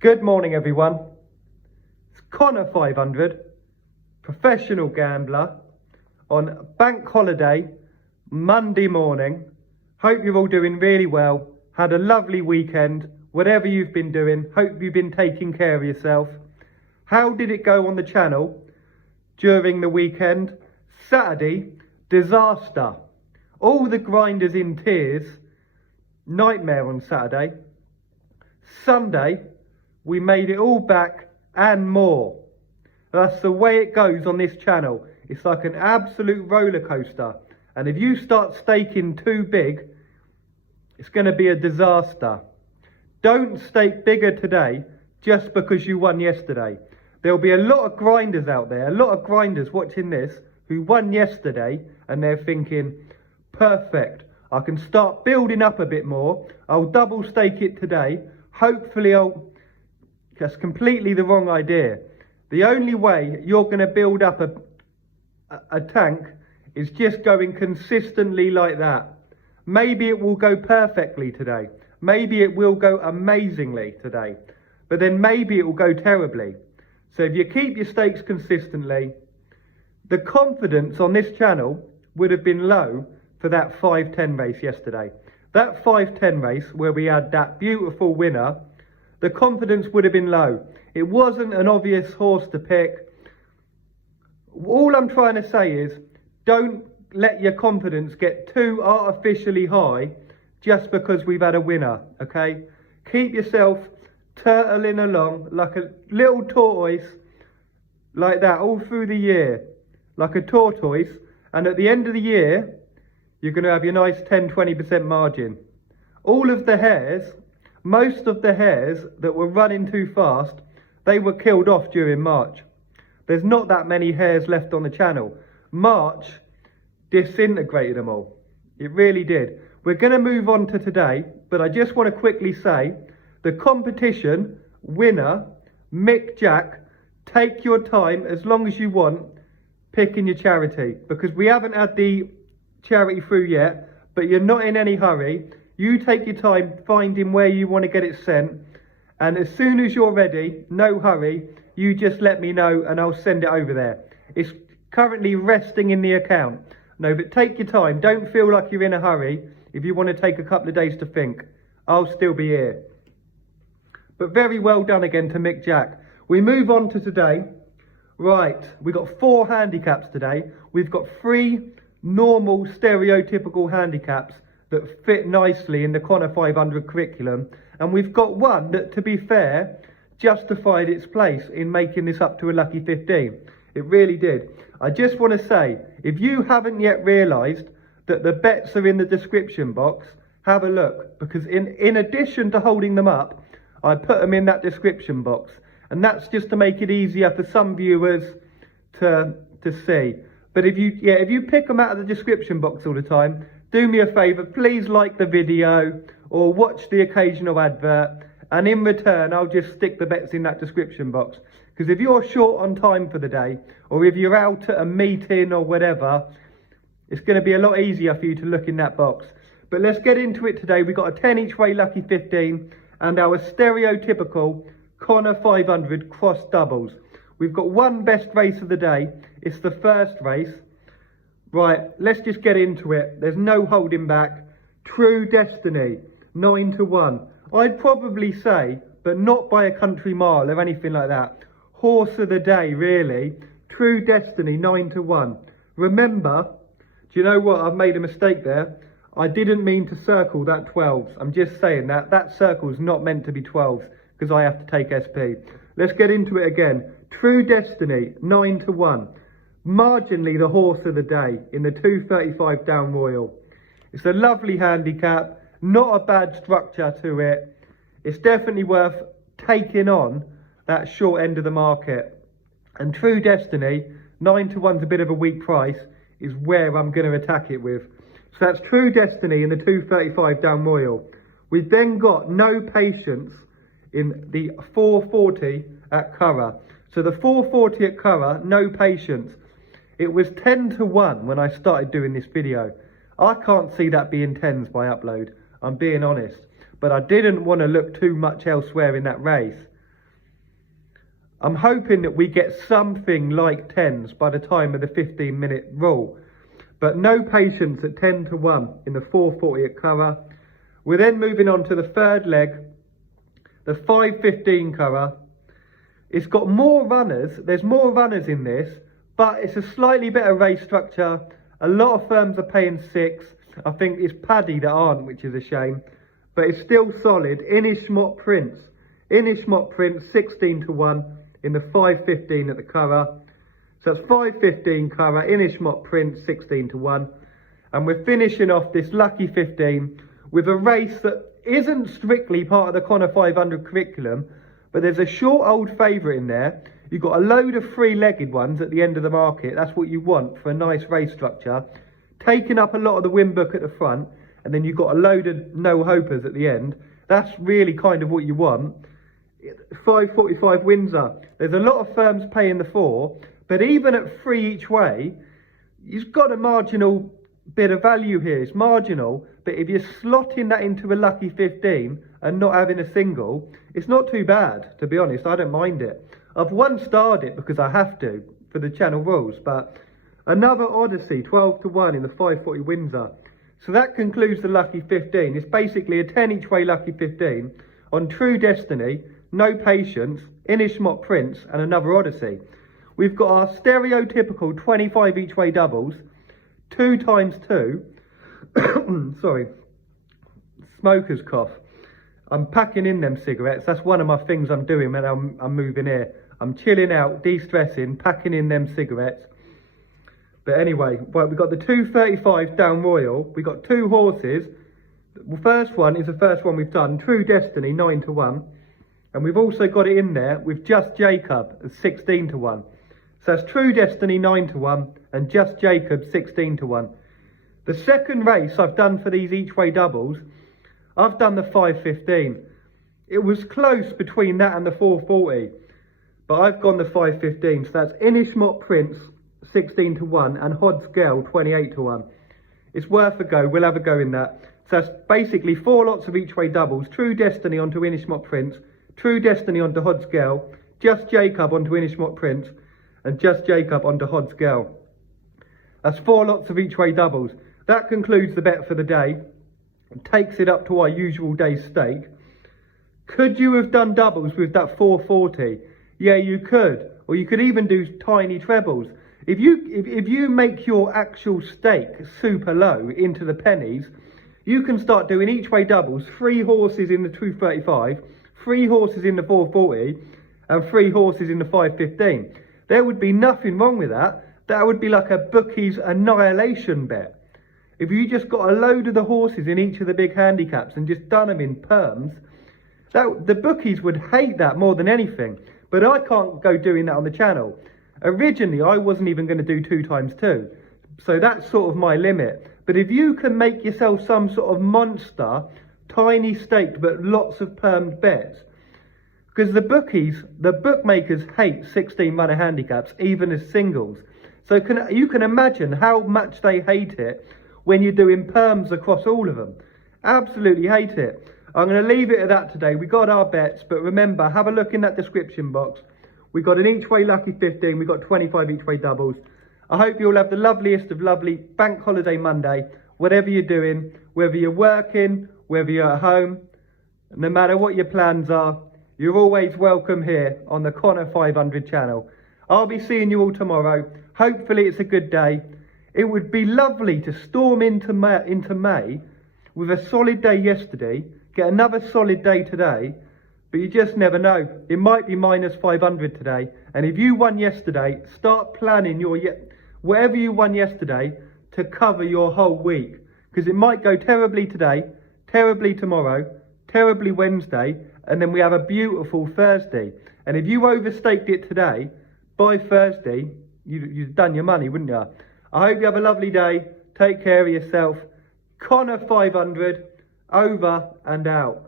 Good morning, everyone. It's Connor 500, professional gambler, on bank holiday, Monday morning. Hope you're all doing really well. Had a lovely weekend, whatever you've been doing. Hope you've been taking care of yourself. How did it go on the channel during the weekend? Saturday, disaster. All the grinders in tears. Nightmare on Saturday. Sunday, we made it all back and more. That's the way it goes on this channel. It's like an absolute roller coaster. And if you start staking too big, it's going to be a disaster. Don't stake bigger today just because you won yesterday. There'll be a lot of grinders out there, a lot of grinders watching this who won yesterday, and they're thinking, perfect, I can start building up a bit more. I'll double stake it today. Hopefully that's completely the wrong idea. The only way you're going to build up a tank is just going consistently like that. Maybe it will go perfectly today. Maybe it will go amazingly today. But then maybe it will go terribly. So if you keep your stakes consistently, the confidence on this channel would have been low for that 5-10 race yesterday. That 5-10 race where we had that beautiful winner, the confidence would have been low. It wasn't an obvious horse to pick. All I'm trying to say is, don't let your confidence get too artificially high just because we've had a winner, okay? Keep yourself turtling along like a little tortoise, like that, all through the year, like a tortoise. And at the end of the year, you're going to have your nice 10-20% margin. All of the hares, most of the hares that were running too fast, they were killed off during March. There's not that many hares left on the channel. March disintegrated them all. It really did. We're going to move on to today, but I just want to quickly say, the competition winner, Mick Jack, take your time as long as you want picking your charity, because we haven't had the charity through yet, but you're not in any hurry. You take your time finding where you want to get it sent, and as soon as you're ready, no hurry, you just let me know and I'll send it over there. It's currently resting in the account. No, but take your time. Don't feel like you're in a hurry. If you want to take a couple of days to think, I'll still be here. But very well done again to Mick Jack. We move on to today. Right, we've got 4 handicaps today. We've got 3 normal stereotypical handicaps that fit nicely in the Connor 500 curriculum. And we've got one that, to be fair, justified its place in making this up to a lucky 15. It really did. I just want to say, if you haven't yet realised that the bets are in the description box, have a look. Because in addition to holding them up, I put them in that description box. And that's just to make it easier for some viewers to see. But if you pick them out of the description box all the time, do me a favour, please like the video or watch the occasional advert, and in return I'll just stick the bets in that description box. Because if you're short on time for the day, or if you're out at a meeting or whatever, it's going to be a lot easier for you to look in that box. But let's get into it today. We've got a 10 each way lucky 15 and our stereotypical Connor 500 cross doubles. We've got one best race of the day. It's the first race. Right, let's just get into it. There's no holding back. True Destiny, 9-1. I'd probably say, but not by a country mile or anything like that, horse of the day, really. True Destiny, 9-1. Remember, do you know what? I've made a mistake there. I didn't mean to circle that 12s. I'm just saying that circle's not meant to be 12s because I have to take SP. Let's get into it again. True Destiny, 9-1. Marginally the horse of the day in the 235 down Royal. It's a lovely handicap, not a bad structure to it. It's definitely worth taking on that short end of the market. And True Destiny, 9-1's a bit of a weak price, is where I'm going to attack it with. So that's True Destiny in the 235 down Royal. We've then got No Patience in the 440 at Curragh. So the 440 at Curragh, No Patience. It was 10-1 when I started doing this video. I can't see that being 10s by upload, I'm being honest. But I didn't want to look too much elsewhere in that race. I'm hoping that we get something like 10s by the time of the 15-minute rule. But no patience at 10 to 1 in the 440 at Curragh. We're then moving on to the third leg, the 515 Curragh. It's got more runners. There's more runners in this, but it's a slightly better race structure. A lot of firms are paying 6. I think it's Paddy that aren't, which is a shame. But it's still solid. Inishmot Prince 16 to 1 in the 515 at the Curragh. So that's 515 Curragh, Inishmot Prince 16 to 1. And we're finishing off this Lucky 15 with a race that isn't strictly part of the Connor 500 curriculum, but there's a short old favourite in there. You've got a load of three-legged ones at the end of the market. That's what you want for a nice race structure. Taking up a lot of the win book at the front, and then you've got a load of no-hopers at the end. That's really kind of what you want. 545 Windsor. There's a lot of firms paying the 4, but even at 3 each way, you've got a marginal bit of value here. It's marginal, but if you're slotting that into a Lucky 15 and not having a single, it's not too bad, to be honest. I don't mind it. I've one-starred it because I have to for the channel rules, but another Odyssey 12 to 1 in the 540 Windsor. So that concludes the Lucky 15. It's basically a 10 each way Lucky 15 on True Destiny, No Patience, Inishmot Prince and another Odyssey. We've got our stereotypical 25 each way doubles, 2 times 2. Sorry, smoker's cough. I'm packing in them cigarettes. That's one of my things I'm doing when I'm moving here. I'm chilling out, de-stressing, packing in them cigarettes. But anyway, right, we've got the 235 down Royal. We've got 2 horses. The first one is the first one we've done, True Destiny 9 to 1. And we've also got it in there with Just Jacob at 16 to 1. So that's True Destiny 9 to 1 and Just Jacob 16 to 1. The second race I've done for these each way doubles, I've done the 515. It was close between that and the 440, but I've gone the 515. So that's Inishmot Prince 16 to 1 and Hodds 28 to 1. It's worth a go. We'll have a go in that. So that's basically 4 lots of each way doubles. True Destiny onto Inishmot Prince, True Destiny onto Hodds Just Jacob onto Inishmot Prince, and Just Jacob onto Hodds That's 4 lots of each way doubles. That concludes the bet for the day. It takes it up to our usual day's stake. Could you have done doubles with that 440? Yeah, you could. Or you could even do tiny trebles. If you make your actual stake super low into the pennies, you can start doing each way doubles, 3 horses in the 235, 3 horses in the 440, and 3 horses in the 515. There would be nothing wrong with that. That would be like a bookie's annihilation bet. If you just got a load of the horses in each of the big handicaps and just done them in perms, the bookies would hate that more than anything. But I can't go doing that on the channel. Originally, I wasn't even going to do 2 times 2. So that's sort of my limit. But if you can make yourself some sort of monster, tiny staked but lots of permed bets, because the bookmakers hate 16 runner handicaps, even as singles. So you can imagine how much they hate it when you're doing perms across all of them. Absolutely hate it. I'm going to leave it at that today. We got our bets, but remember, have a look in that description box. We got an each way Lucky 15. We got 25 each way doubles. I hope you'll have the loveliest of lovely bank holiday Monday, whatever you're doing, whether you're working, whether you're at home, no matter what your plans are. You're always welcome here on the Connor 500 channel. I'll be seeing you all tomorrow. Hopefully it's a good day. It would be lovely to storm into May with a solid day yesterday, get another solid day today, but you just never know. It might be minus 500 today. And if you won yesterday, start planning whatever you won yesterday to cover your whole week. Because it might go terribly today, terribly tomorrow, terribly Wednesday, and then we have a beautiful Thursday. And if you overstaked it today, by Thursday, you've done your money, wouldn't you? I hope you have a lovely day. Take care of yourself. Connor 500, over and out.